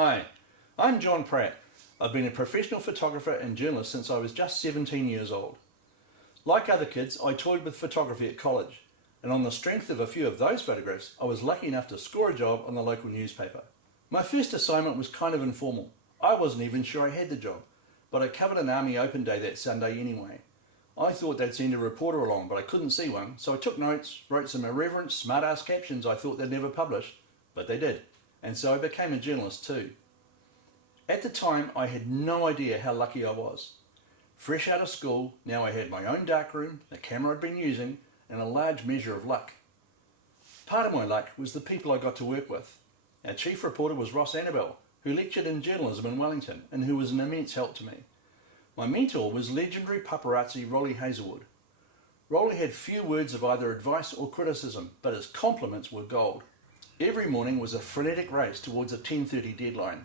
Hi, I'm John Pratt. I've been a professional photographer and journalist since I was just 17 years old. Like other kids, I toyed with photography at college, and on the strength of a few of those photographs, I was lucky enough to score a job on the local newspaper. My first assignment was kind of informal. I wasn't even sure I had the job, but I covered an Army Open Day that Sunday anyway. I thought they'd send a reporter along, but I couldn't see one, so I took notes, wrote some irreverent, smart-ass captions I thought they'd never publish, but they did, and so I became a journalist too. At the time, I had no idea how lucky I was. Fresh out of school, now I had my own darkroom, the camera I'd been using, and a large measure of luck. Part of my luck was the people I got to work with. Our chief reporter was Ross Annabelle, who lectured in journalism in Wellington, and who was an immense help to me. My mentor was legendary paparazzi Rolly Hazelwood. Rolly had few words of either advice or criticism, but his compliments were gold. Every morning was a frenetic race towards a 10:30 deadline.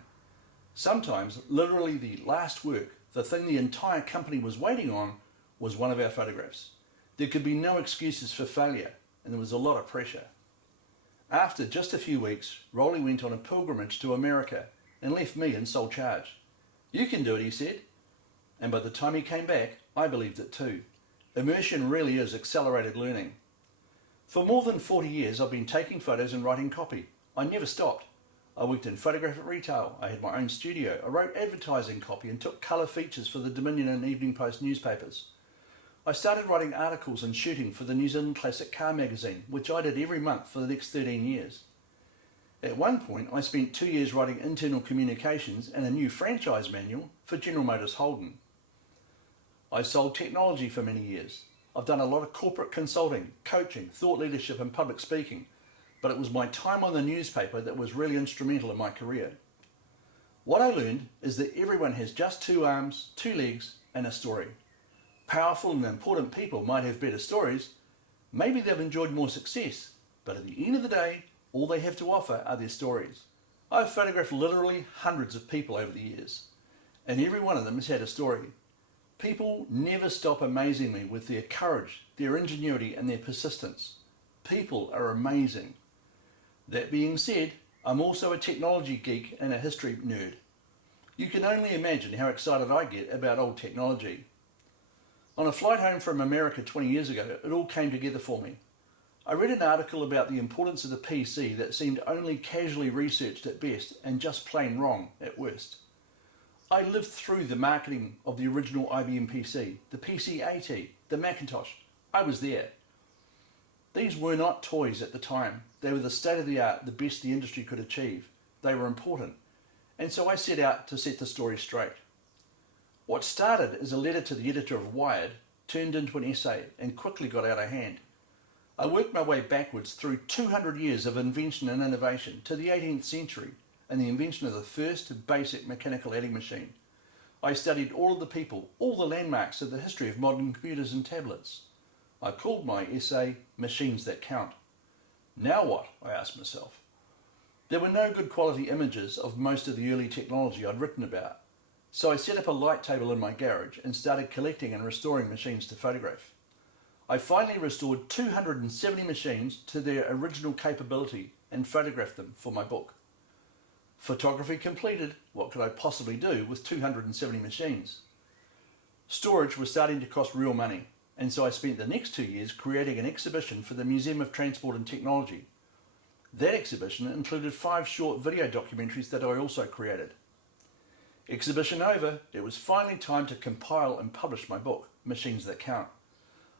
Sometimes, literally the last work, the thing the entire company was waiting on, was one of our photographs. There could be no excuses for failure, and there was a lot of pressure. After just a few weeks, Rolly went on a pilgrimage to America and left me in sole charge. "You can do it," he said. And by the time he came back, I believed it too. Immersion really is accelerated learning. For more than 40 years, I've been taking photos and writing copy. I never stopped. I worked in photographic retail, I had my own studio, I wrote advertising copy and took colour features for the Dominion and Evening Post newspapers. I started writing articles and shooting for the New Zealand Classic Car magazine, which I did every month for the next 13 years. At one point, I spent 2 years writing internal communications and a new franchise manual for General Motors Holden. I sold technology for many years. I've done a lot of corporate consulting, coaching, thought leadership and public speaking, but it was my time on the newspaper that was really instrumental in my career. What I learned is that everyone has just 2 arms, 2 legs and a story. Powerful and important people might have better stories. Maybe they've enjoyed more success, but at the end of the day, all they have to offer are their stories. I've photographed literally hundreds of people over the years, and every one of them has had a story. People never stop amazing me with their courage, their ingenuity and their persistence. People are amazing. That being said, I'm also a technology geek and a history nerd. You can only imagine how excited I get about old technology. On a flight home from America 20 years ago, it all came together for me. I read an article about the importance of the PC that seemed only casually researched at best and just plain wrong at worst. I lived through the marketing of the original IBM PC, the PC-80, the Macintosh. I was there. These were not toys at the time. They were the state-of-the-art, the best the industry could achieve. They were important. And so I set out to set the story straight. What started as a letter to the editor of Wired turned into an essay and quickly got out of hand. I worked my way backwards through 200 years of invention and innovation to the 18th century and the invention of the first basic mechanical adding machine. I studied all of the people, all the landmarks of the history of modern computers and tablets. I called my essay Machines That Count. Now what? I asked myself. There were no good quality images of most of the early technology I'd written about, so I set up a light table in my garage and started collecting and restoring machines to photograph. I finally restored 270 machines to their original capability and photographed them for my book. Photography completed, what could I possibly do with 270 machines? Storage was starting to cost real money, and so I spent the next 2 years creating an exhibition for the Museum of Transport and Technology. That exhibition included 5 short video documentaries that I also created. Exhibition over, it was finally time to compile and publish my book, Machines That Count.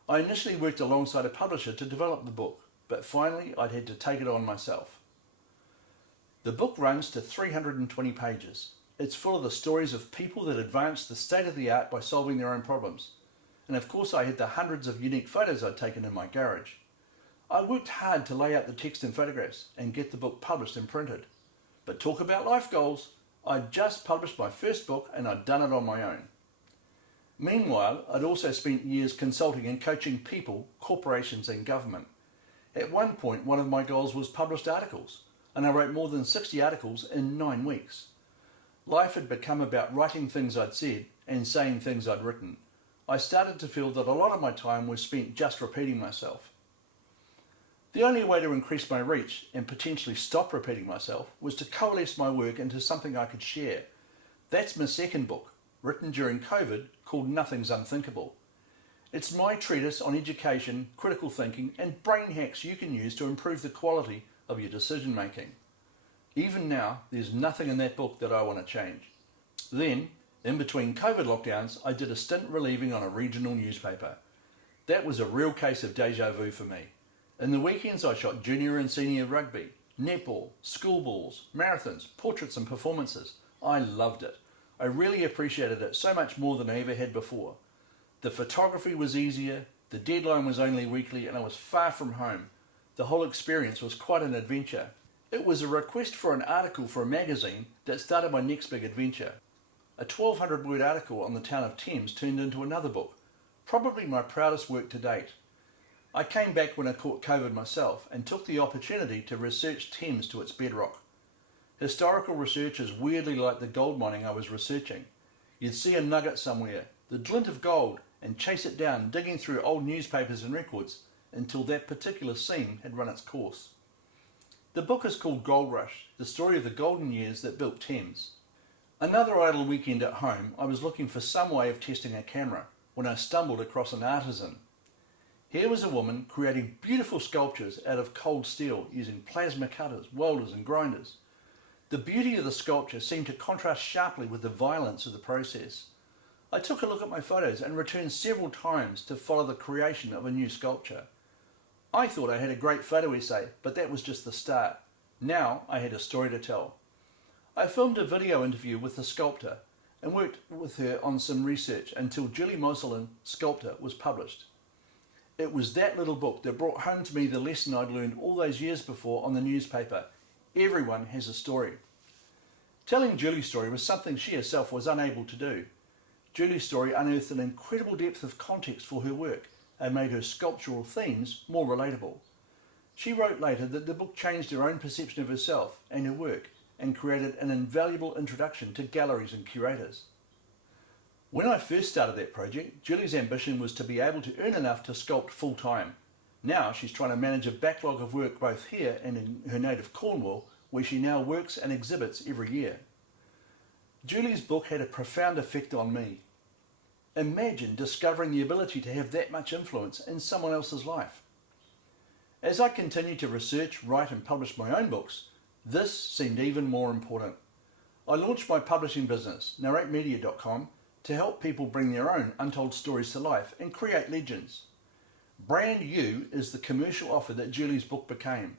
I initially worked alongside a publisher to develop the book, but finally I'd had to take it on myself. The book runs to 320 pages. It's full of the stories of people that advanced the state of the art by solving their own problems. And of course I had the hundreds of unique photos I'd taken in my garage. I worked hard to lay out the text and photographs and get the book published and printed. But talk about life goals, I'd just published my first book and I'd done it on my own. Meanwhile, I'd also spent years consulting and coaching people, corporations and government. At one point, one of my goals was published articles, and I wrote more than 60 articles in 9 weeks. Life had become about writing things I'd said and saying things I'd written. I started to feel that a lot of my time was spent just repeating myself. The only way to increase my reach and potentially stop repeating myself was to coalesce my work into something I could share. That's my second book, written during COVID, called Nothing's Unthinkable. It's my treatise on education, critical thinking, and brain hacks you can use to improve the quality of your decision making. Even now, there's nothing in that book that I want to change. Then, in between COVID lockdowns, I did a stint relieving on a regional newspaper. That was a real case of deja vu for me. In the weekends, I shot junior and senior rugby, netball, school balls, marathons, portraits and performances. I loved it. I really appreciated it so much more than I ever had before. The photography was easier, the deadline was only weekly, and I was far from home. The whole experience was quite an adventure. It was a request for an article for a magazine that started my next big adventure. A 1,200-word article on the town of Thames turned into another book, probably my proudest work to date. I came back when I caught COVID myself and took the opportunity to research Thames to its bedrock. Historical research is weirdly like the gold mining I was researching. You'd see a nugget somewhere, the glint of gold, and chase it down, digging through old newspapers and records until that particular scene had run its course. The book is called Gold Rush, the story of the golden years that built Thames. Another idle weekend at home, I was looking for some way of testing a camera when I stumbled across an artisan. Here was a woman creating beautiful sculptures out of cold steel using plasma cutters, welders and grinders. The beauty of the sculpture seemed to contrast sharply with the violence of the process. I took a look at my photos and returned several times to follow the creation of a new sculpture. I thought I had a great photo essay, but that was just the start. Now I had a story to tell. I filmed a video interview with the sculptor and worked with her on some research until Julie Moslin, Sculptor, was published. It was that little book that brought home to me the lesson I'd learned all those years before on the newspaper. Everyone has a story. Telling Julie's story was something she herself was unable to do. Julie's story unearthed an incredible depth of context for her work and made her sculptural themes more relatable. She wrote later that the book changed her own perception of herself and her work and created an invaluable introduction to galleries and curators. When I first started that project, Julie's ambition was to be able to earn enough to sculpt full-time. Now she's trying to manage a backlog of work both here and in her native Cornwall, where she now works and exhibits every year. Julie's book had a profound effect on me. Imagine discovering the ability to have that much influence in someone else's life. As I continued to research, write and publish my own books, this seemed even more important. I launched my publishing business, narratemedia.com, to help people bring their own untold stories to life and create legends. Brand You is the commercial offer that Julie's book became.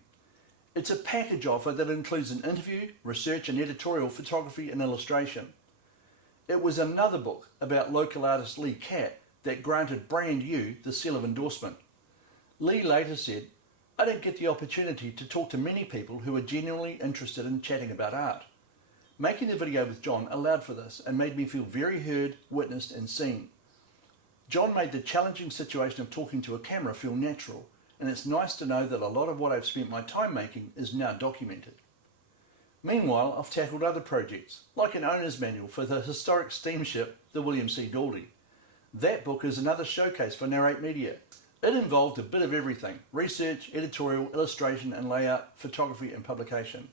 It's a package offer that includes an interview, research and editorial photography and illustration. It was another book about local artist Lee Catt that granted Brand You the seal of endorsement. Lee later said, "I don't get the opportunity to talk to many people who are genuinely interested in chatting about art. Making the video with John allowed for this and made me feel very heard, witnessed and seen. John made the challenging situation of talking to a camera feel natural, and it's nice to know that a lot of what I've spent my time making is now documented." Meanwhile, I've tackled other projects, like an owner's manual for the historic steamship, the William C. Daldy. That book is another showcase for Narrate Media. It involved a bit of everything: research, editorial, illustration and layout, photography and publication.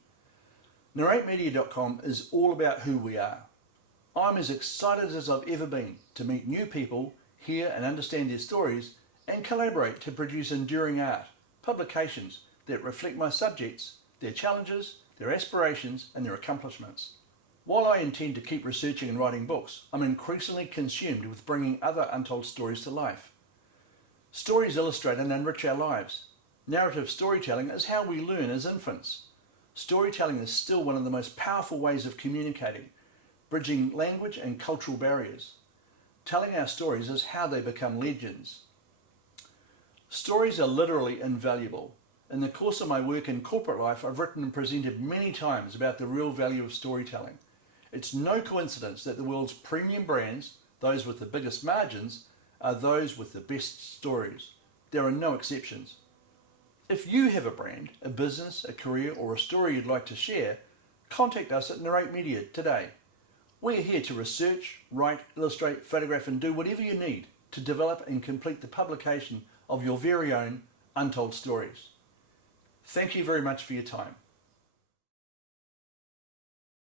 NarrateMedia.com is all about who we are. I'm as excited as I've ever been to meet new people, hear and understand their stories, and collaborate to produce enduring art, publications that reflect my subjects, their challenges, their aspirations and their accomplishments. While I intend to keep researching and writing books, I'm increasingly consumed with bringing other untold stories to life. Stories illustrate and enrich our lives. Narrative storytelling is how we learn as infants. Storytelling is still one of the most powerful ways of communicating, bridging language and cultural barriers. Telling our stories is how they become legends. Stories are literally invaluable. In the course of my work in corporate life, I've written and presented many times about the real value of storytelling. It's no coincidence that the world's premium brands, those with the biggest margins, are those with the best stories. There are no exceptions. If you have a brand, a business, a career or a story you'd like to share, contact us at Narrate Media today. We're here to research, write, illustrate, photograph and do whatever you need to develop and complete the publication of your very own untold stories. Thank you very much for your time.